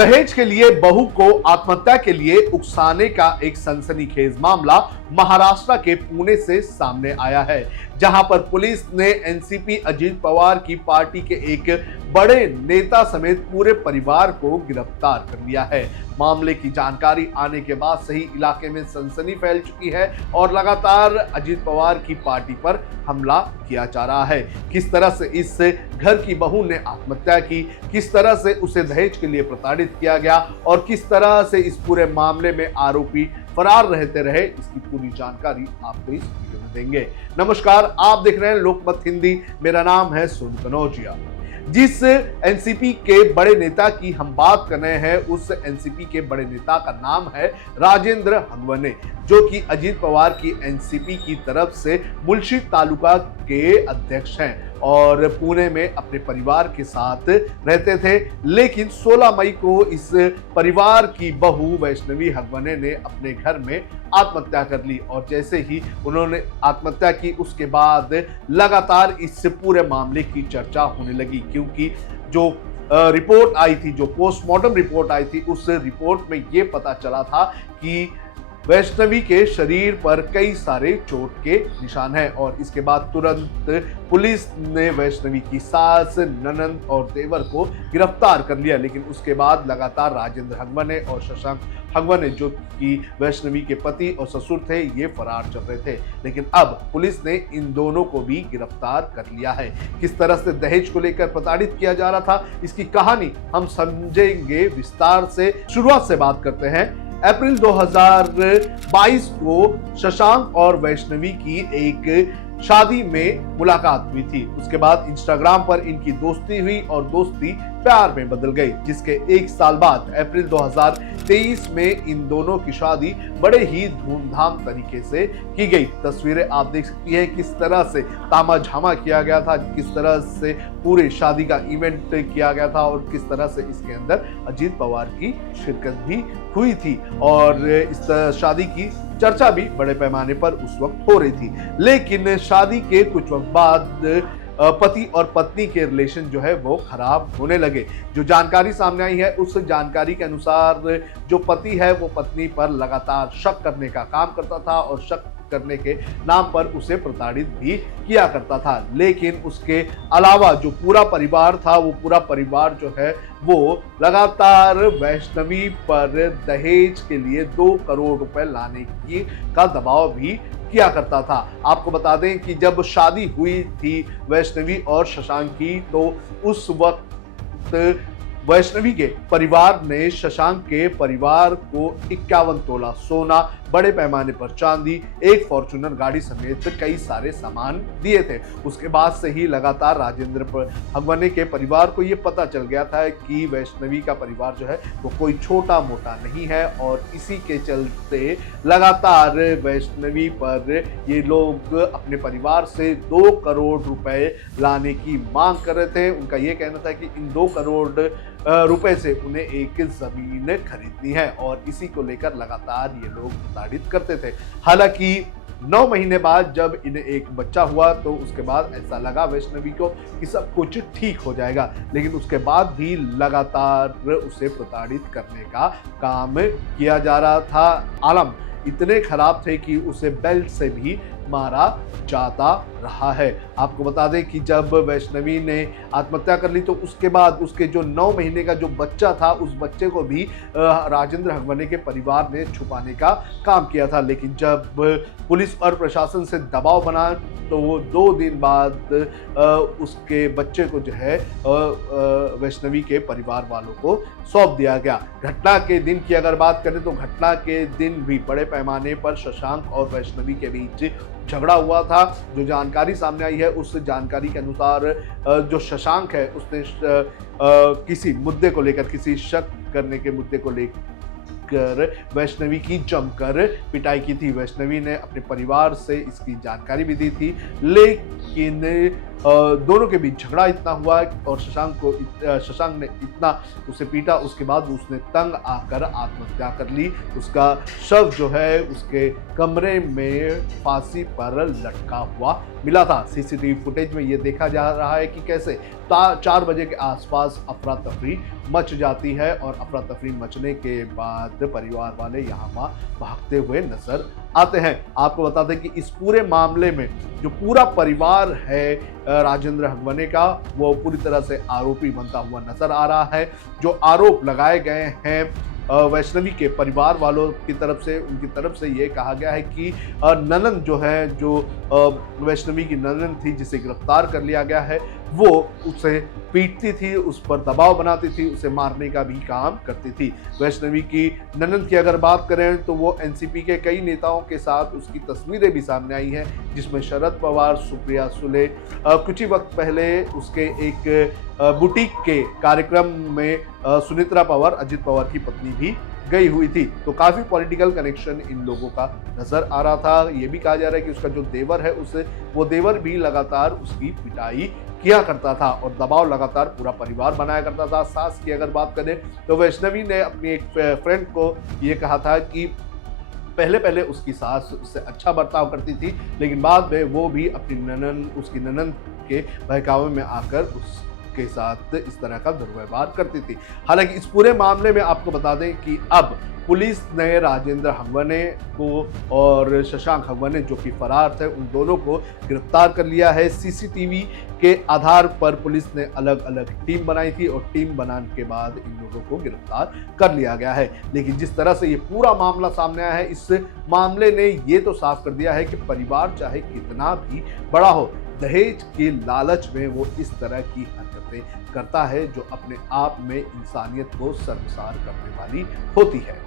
दहेज के लिए बहू को आत्महत्या के लिए उकसाने का एक सनसनीखेज मामला महाराष्ट्र के पुणे से सामने आया है, जहां पर पुलिस ने एनसीपी अजीत पवार की पार्टी के एक बड़े नेता समेत पूरे परिवार को गिरफ्तार कर लिया है। मामले की जानकारी आने के बाद से ही इलाके में सनसनी फैल चुकी है और लगातार अजीत पवार की पार्टी पर हमला किया जा रहा है। किस तरह से इस घर की बहू ने आत्महत्या की, किस तरह से उसे दहेज के लिए प्रताड़ित किया गया और किस तरह से इस पूरे मामले में आरोपी फरार रहते रहे, इसकी पूरी जानकारी आपको इस वीडियो में देंगे। नमस्कार, आप देख रहे हैं लोकमत हिंदी। मेरा नाम है सोनू कनौजिया। जिस एनसीपी के बड़े नेता की हम बात कर रहे हैं, उस एनसीपी के बड़े नेता का नाम है राजेंद्र हगवने, जो कि अजीत पवार की एनसीपी की तरफ से मुलशी तालुका के अध्यक्ष हैं और पुणे में अपने परिवार के साथ रहते थे। लेकिन 16 मई को इस परिवार की बहू वैष्णवी हगवने ने अपने घर में आत्महत्या कर ली और जैसे ही उन्होंने आत्महत्या की, उसके बाद लगातार इस पूरे मामले की चर्चा होने लगी, क्योंकि जो रिपोर्ट आई थी, जो पोस्टमार्टम रिपोर्ट आई थी, उस रिपोर्ट में ये पता चला था कि वैष्णवी के शरीर पर कई सारे चोट के निशान हैं और इसके बाद तुरंत पुलिस ने वैष्णवी की सास, ननंद और देवर को गिरफ्तार कर लिया। लेकिन उसके बाद लगातार राजेंद्र हगवने और शशांक हगवने, जो कि वैष्णवी के पति और ससुर थे, ये फरार चल रहे थे। लेकिन अब पुलिस ने इन दोनों को भी गिरफ्तार कर लिया है। किस तरह से दहेज को लेकर प्रताड़ित किया जा रहा था, इसकी कहानी हम समझेंगे विस्तार से। शुरुआत से बात करते हैं। अप्रैल 2022 को शशांक और वैष्णवी की एक शादी में मुलाकात हुई थी। उसके बाद इंस्टाग्राम पर इनकी दोस्ती हुई और दोस्ती प्यार में बदल गई, जिसके एक साल बाद अप्रैल 2023 में इन दोनों की शादी बड़े ही धूमधाम तरीके से की गई। तस्वीरें आप देख सकती हैं किस तरह से तामा-झामा किया गया था, किस तरह से पूरे शादी का इवेंट किया गया था और किस तरह से इसके अंदर अजीत पवार की शिरकत भी हुई थी और इस शादी की चर्चा भी बड़े पैमाने पर उस वक्त हो रही थी। लेकिन शादी के कुछ वक्त बाद पति और पत्नी के रिलेशन जो है वो खराब होने लगे। जो जानकारी सामने आई है, उस जानकारी के अनुसार जो पति है वो पत्नी पर लगातार शक करने का काम करता था और शक करने के नाम पर उसे प्रताड़ित भी किया करता था। लेकिन उसके अलावा जो पूरा परिवार था, वो पूरा परिवार जो है वो लगातार वैष्णवी पर दहेज के लिए 2 करोड़ रुपए लाने की का दबाव भी किया करता था। आपको बता दें कि जब शादी हुई थी वैष्णवी और शशांक की, तो उस वक्त वैष्णवी के परिवार ने शशांक के परिवार को 51 तोला सोना, बड़े पैमाने पर चांदी, एक फॉर्च्यूनर गाड़ी समेत कई सारे सामान दिए थे। उसके बाद से ही लगातार राजेंद्र हगवने के परिवार को यह पता चल गया था कि वैष्णवी का परिवार जो है वो कोई छोटा मोटा नहीं है और इसी के चलते लगातार वैष्णवी पर ये लोग अपने परिवार से 2 करोड़ रुपए लाने की मांग कर रहे थे। उनका ये कहना था कि इन 2 करोड़ रुपए से उन्हें एक जमीन खरीदनी है और इसी को लेकर लगातार ये लोग प्रताड़ित करते थे। हालांकि 9 महीने बाद जब इन्हें एक बच्चा हुआ तो उसके बाद ऐसा लगा वैष्णवी को कि सब कुछ ठीक हो जाएगा, लेकिन उसके बाद भी लगातार उसे प्रताड़ित करने का काम किया जा रहा था। आलम इतने खराब थे कि उसे बेल्ट से भी मारा जाता रहा है। आपको बता दें कि जब वैष्णवी ने आत्महत्या कर ली तो उसके बाद उसके जो 9 महीने का जो बच्चा था, उस बच्चे को भी राजेंद्र हगवने के परिवार ने छुपाने का काम किया था। लेकिन जब पुलिस और प्रशासन से दबाव बना तो वो 2 दिन बाद उसके बच्चे को जो है वैष्णवी के परिवार वालों को सौंप दिया गया। घटना के दिन की अगर बात करें तो घटना के दिन भी बड़े पैमाने पर शशांक और वैष्णवी के बीच झगड़ा हुआ था। जो जानकारी सामने आई है, उस जानकारी के अनुसार जो शशांक है उसने किसी मुद्दे को लेकर, किसी शक करने के मुद्दे को लेकर वैष्णवी की जमकर पिटाई की थी। वैष्णवी ने अपने परिवार से इसकी जानकारी भी दी थी, लेकिन दोनों के बीच झगड़ा इतना हुआ और शशांक ने इतना उसे पीटा, उसके बाद उसने तंग आकर आत्महत्या कर ली। उसका शव जो है उसके कमरे में फांसी पर लटका हुआ मिला था। सीसीटीवी फुटेज में ये देखा जा रहा है कि कैसे 4 बजे के आसपास अफरा तफरी मच जाती है और अफरा तफरी मचने के बाद परिवार वाले यहाँ भागते हुए नजर आते हैं। आपको बता दें कि इस पूरे मामले में जो पूरा परिवार है राजेंद्र हंगवने का, वो पूरी तरह से आरोपी बनता हुआ नजर आ रहा है। जो आरोप लगाए गए हैं वैष्णवी के परिवार वालों की तरफ से, उनकी तरफ से ये कहा गया है कि ननंद जो है, जो वैष्णवी की ननंद थी जिसे गिरफ्तार कर लिया गया है, वो उसे पीटती थी, उस पर दबाव बनाती थी, उसे मारने का भी काम करती थी। वैष्णवी की ननंद की अगर बात करें तो वो एनसीपी के कई नेताओं के साथ उसकी तस्वीरें भी सामने आई हैं, जिसमें शरद पवार, सुप्रिया सुले, कुछ ही वक्त पहले उसके एक बुटीक के कार्यक्रम में सुनित्रा पवार, अजित पवार की पत्नी भी गई हुई थी। तो काफी पॉलिटिकल कनेक्शन इन लोगों का नजर आ रहा था। ये भी कहा जा रहा है कि उसका जो देवर है, वो देवर भी लगातार उसकी पिटाई किया करता था और दबाव लगातार पूरा परिवार बनाया करता था। सास की अगर बात करें तो वैष्णवी ने अपनी एक फ्रेंड को ये कहा था कि पहले उसकी सास उससे अच्छा बर्ताव करती थी, लेकिन बाद में वो भी उसकी ननंद के बहकावे में आकर उसके साथ इस तरह का दुर्व्यवहार करती थी। हालांकि इस पूरे मामले में आपको बता दें कि अब पुलिस ने राजेंद्र हंगवने को और शशांक हंगवने जो कि फरार थे, उन दोनों को गिरफ्तार कर लिया है। सीसीटीवी के आधार पर पुलिस ने अलग अलग टीम बनाई थी और टीम बनाने के बाद इन लोगों को गिरफ्तार कर लिया गया है। लेकिन जिस तरह से ये पूरा मामला सामने आया है, इस मामले ने ये तो साफ कर दिया है कि परिवार चाहे कितना भी बड़ा हो, दहेज के लालच में वो इस तरह की हरकतें करता है जो अपने आप में इंसानियत को शर्मसार करने वाली होती है।